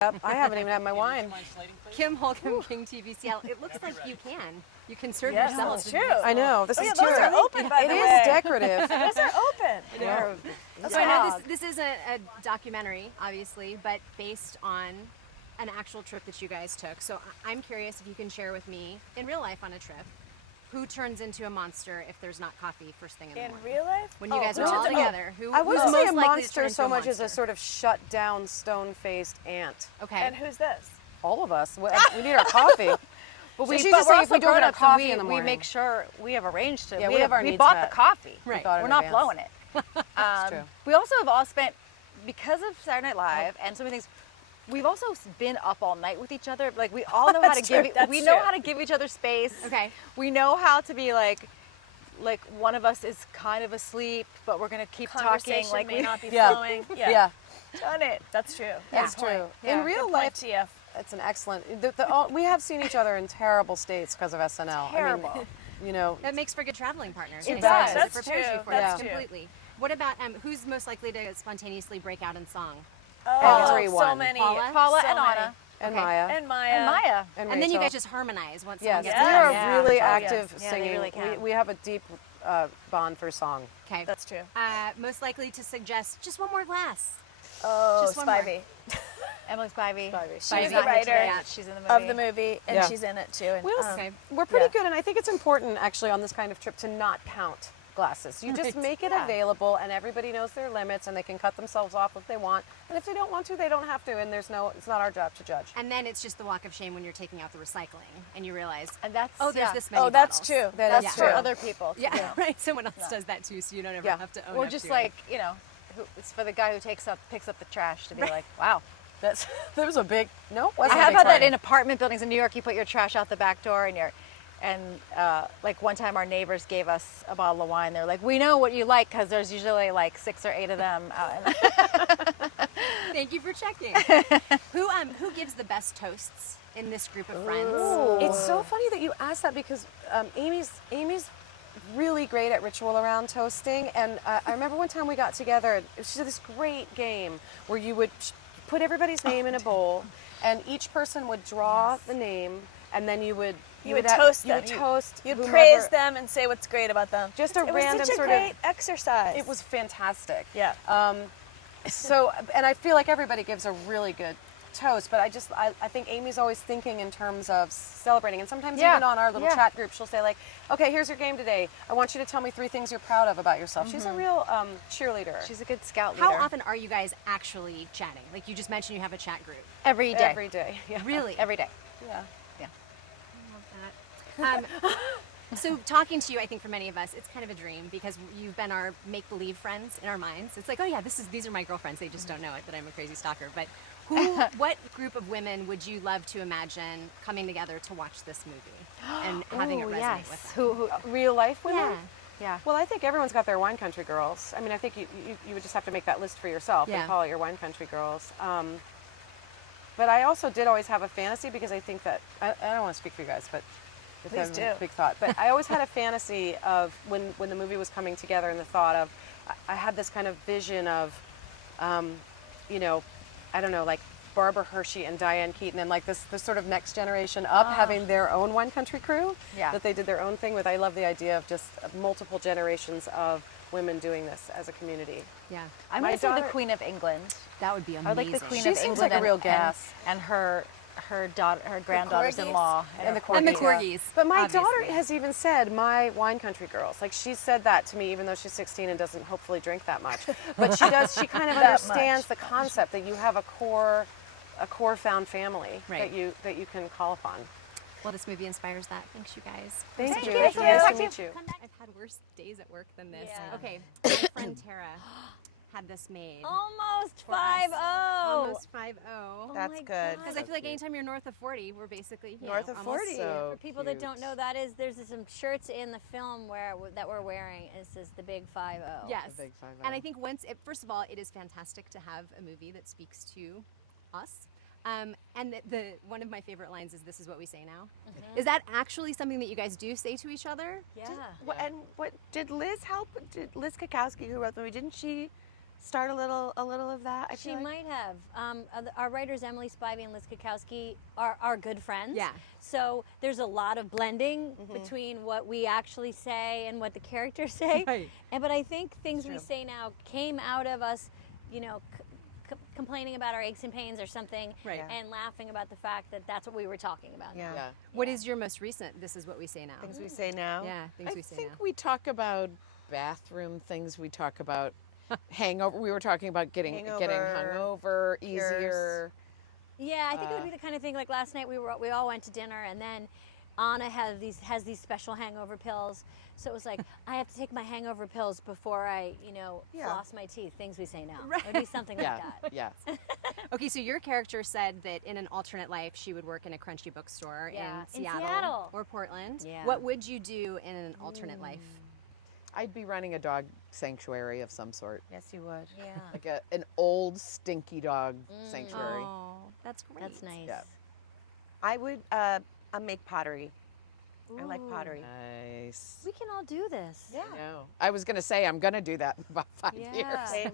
Yep, I haven't even had my wine. Kim Holcomb, King TV Seattle. It looks like you can. You can serve Yes, yourself. that's true. I know. This is Those true. are open, by the way. It is decorative. Those are open. Yeah. So I know this is a documentary, obviously, but based on an actual trip that you guys took. So I'm curious if you can share with me, in real life on a trip, who turns into a monster if there's not coffee first thing in the morning? In real life? When you guys are all together, who I wouldn't who's say most a likely to monster turn so into a much as a monster? sort of shut down, stone-faced ant. Okay. And who's this? All of us. We need our coffee. But she's we're just saying if also we don't get our grown-ups and coffee in the we morning. make sure we have arranged it. Yeah, we have our we needs bought met. the coffee. Right. thought in We're not advance. blowing it. true. We also have all spent, because of Saturday Night Live and so many things, we've also been up all night with each other. Like we all know how to give. We know how to give each other space. Okay. We know how to be like one of us is kind of asleep, but we're gonna keep talking. Conversation Like may not be Yeah. flowing. Yeah, Done it. That's true. that's Good point. true. Yeah. In real Good life, point, TF. it's an excellent. We have seen each other in terrible states because of SNL. Terrible. I mean, you know, That makes for good traveling partners. It Exactly. does. It That's prepares true. you for That's that true. completely. What about who's most likely to spontaneously break out in song? Oh, Everyone. so many. Paula? So and many. Anna. and Okay. Maya. And Maya. And Maya. And then you Rachel. guys just harmonize once Yes, someone gets Yes. we are Yeah. really Oh, active yes. Yeah, they singing. really can. We have a deep bond for song. Okay. That's true. Most likely to suggest just one more glass. Oh, Just one more. Spivey. Emily Spivey. She's Spivey's the not here writer today. Yeah, she's in the movie. of the movie, and Yeah. she's in it too. And, Okay. We're pretty Yeah. good, and I think it's important actually on this kind of trip to not count glasses. You just Right. make it available, and everybody knows their limits, and they can cut themselves off if they want. And if they don't want to, they don't have to. And it's not our job to judge. And then it's just the walk of shame when you're taking out the recycling and you realize, And that's oh, there's yeah. this many Oh, that's bottles. true. That That's is true. for other people. to Yeah, do. right. Someone else does that too, so you don't ever Yeah. have to own Or up just to like it's for the guy who picks up the trash to be like, wow. That's there was a big no. I Wasn't a have big had that time. in apartment buildings in New York. You put your trash out the back door, and like one time our neighbors gave us a bottle of wine. They're like, we know what you like because there's usually like 6 or 8 of them out. Thank you for checking. Who gives the best toasts in this group of friends? It's so funny that you asked that because Amy's really great at ritual around toasting, and I remember one time we got together. She did this great game where you would put everybody's name in a bowl, and each person would draw the name, and then you would toast them. You would toast. You'd whomever. praise them and say what's great about them. Just a it random was such a sort of- great exercise. It was fantastic. Yeah. So, and I feel like everybody gives a really good toast, but I think Amy's always thinking in terms of celebrating. And sometimes Yeah. even on our little Yeah. chat group, she'll say like, okay, here's your game today. I want you to tell me 3 things you're proud of about yourself. She's a real cheerleader. She's a good scout leader. How often are you guys actually chatting? Like you just mentioned you have a chat group. Every day. Every day. Yeah. Really? Every day. Yeah. So talking to you, I think for many of us, it's kind of a dream because you've been our make-believe friends in our minds. It's like, oh yeah, these are my girlfriends. They just don't know it that I'm a crazy stalker. But what group of women would you love to imagine coming together to watch this movie and having it Ooh, resonate yes. with them? Who Real life women? Yeah. yeah. Well, I think everyone's got their wine country girls. I mean, I think you would just have to make that list for yourself Yeah. and call it your wine country girls. But I also did always have a fantasy because I think that, I don't want to speak for you guys, but if Please I have a do. big thought. But I always had a fantasy of when the movie was coming together and the thought of, I had this kind of vision of, you know, I don't know, like Barbara Hershey and Diane Keaton and like this sort of next generation up having their own wine country crew. Yeah. That they did their own thing with. I love the idea of just multiple generations of women doing this as a community. Yeah, I'm My going to say the daughter- Queen of England. that would be amazing. I would like the Queen She of seems England like a real and gas. and her daughter, her granddaughters-in-law, And the And the corgis. corgis, But my obviously. daughter has even said, my wine country girls. Like she's said that to me, even though she's 16 and doesn't hopefully drink that much. But she does. She kind of understands the concept that you have a core found family Right. that you can call upon. Well, this movie inspires that. Thanks, you guys. Thank you. you. It's nice Thank to you. meet you. Come back. I've had worse days at work than this. Yeah. Okay, my friend Tara had this made. Almost for us. 5-0. Almost 5-0. That's my good. God. Because I feel like anytime you're north of 40, we're basically North of almost- 40. So For people that don't know, that is there's some shirts in the film that we're wearing. And it says the big 5-0. Yes. The big 5-0. And I think first of all, it is fantastic to have a movie that speaks to us. And one of my favorite lines is, "This is what we say now." Is that actually something that you guys do say to each other? Yeah. And what did Liz help? Did Liz Kakowski, who wrote the movie, didn't she start a little of that? I She feel like? might have. Our writers Emily Spivey and Liz Kukowski are good friends. Yeah. So there's a lot of blending between what we actually say and what the characters say. Right. But I think things we say now came out of us, you know, complaining about our aches and pains or something, Right. and laughing about the fact that that's what we were talking about. Yeah. Yeah. What is your most recent? This is what we say now. Things we say now. Yeah, things I we say think now. we talk about bathroom things. We talk about hangover. We were talking about getting hungover easier. Yeah, I think it would be the kind of thing like last night we all went to dinner and then Anna has these special hangover pills. So it was like I have to take my hangover pills before I, floss my teeth. Things we say now. It would be something Yeah, like that. yeah. Okay, so your character said that in an alternate life she would work in a crunchy bookstore Yeah, in in Seattle, Seattle. or Portland. Yeah. What would you do in an alternate life? I'd be running a dog sanctuary of some sort, Yes, you would. Yeah, like an old stinky dog sanctuary. Oh, that's great. that's nice. Yeah. I would make pottery. I like pottery. Nice. We can all do this. Yeah. I know. I was going to say I'm going to do that in about 5 Yeah. years. Same.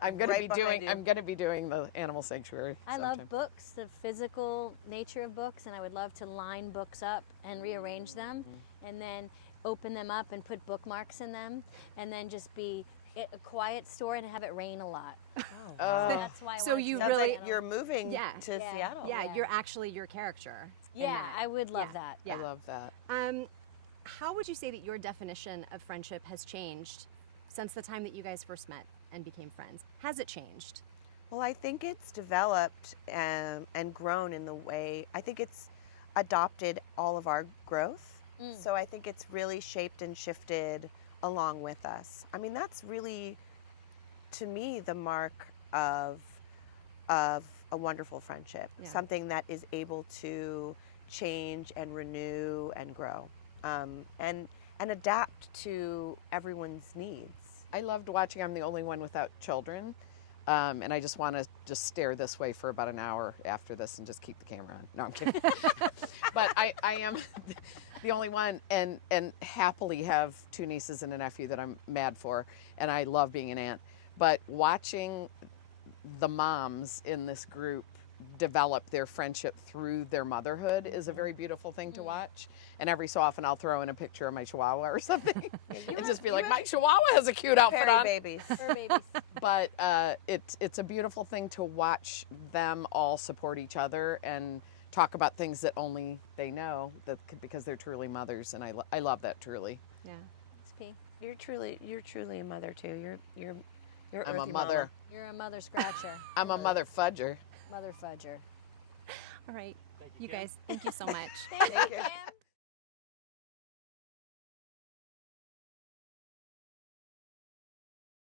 I'm going right to be doing. behind you. I'm going to be doing the animal sanctuary. I sometime. love books, the physical nature of books, and I would love to line books up and rearrange them, and then open them up and put bookmarks in them, and then just be a quiet store and have it rain a lot. That's why. I So wanted you to Sounds really- like you're moving Yeah. to Yeah. Seattle. Yeah, Yeah. you're actually your character. in Yeah, that. I would love Yeah. that. Yeah. I love that. How would you say that your definition of friendship has changed since the time that you guys first met and became friends? Has it changed? Well, I think it's developed and grown in the way, I think it's adopted all of our growth. So I think it's really shaped and shifted along with us. I mean, that's really, to me, the mark of a wonderful friendship. Yeah. Something that is able to change and renew and grow, and adapt to everyone's needs. I loved watching. I'm the only one without children, and I just want to just stare this way for about an hour after this and just keep the camera on. No, I'm kidding. But I am the only one, and happily have 2 nieces and a nephew that I'm mad for, and I love being an aunt. But watching the moms in this group develop their friendship through their motherhood is a very beautiful thing to watch. And every so often I'll throw in a picture of my chihuahua or something and just be like, my chihuahua has a cute outfit Fairy on. babies. Fur babies. But it's a beautiful thing to watch them all support each other and talk about things that only they know, because they're truly mothers, and I love that truly. Yeah. It's P. You're truly a mother too. You're I'm a earthy mother. mama. You're a mother scratcher. I'm a mother fudger. Mother fudger. All right. You guys, thank you so much. Thank you, Kim.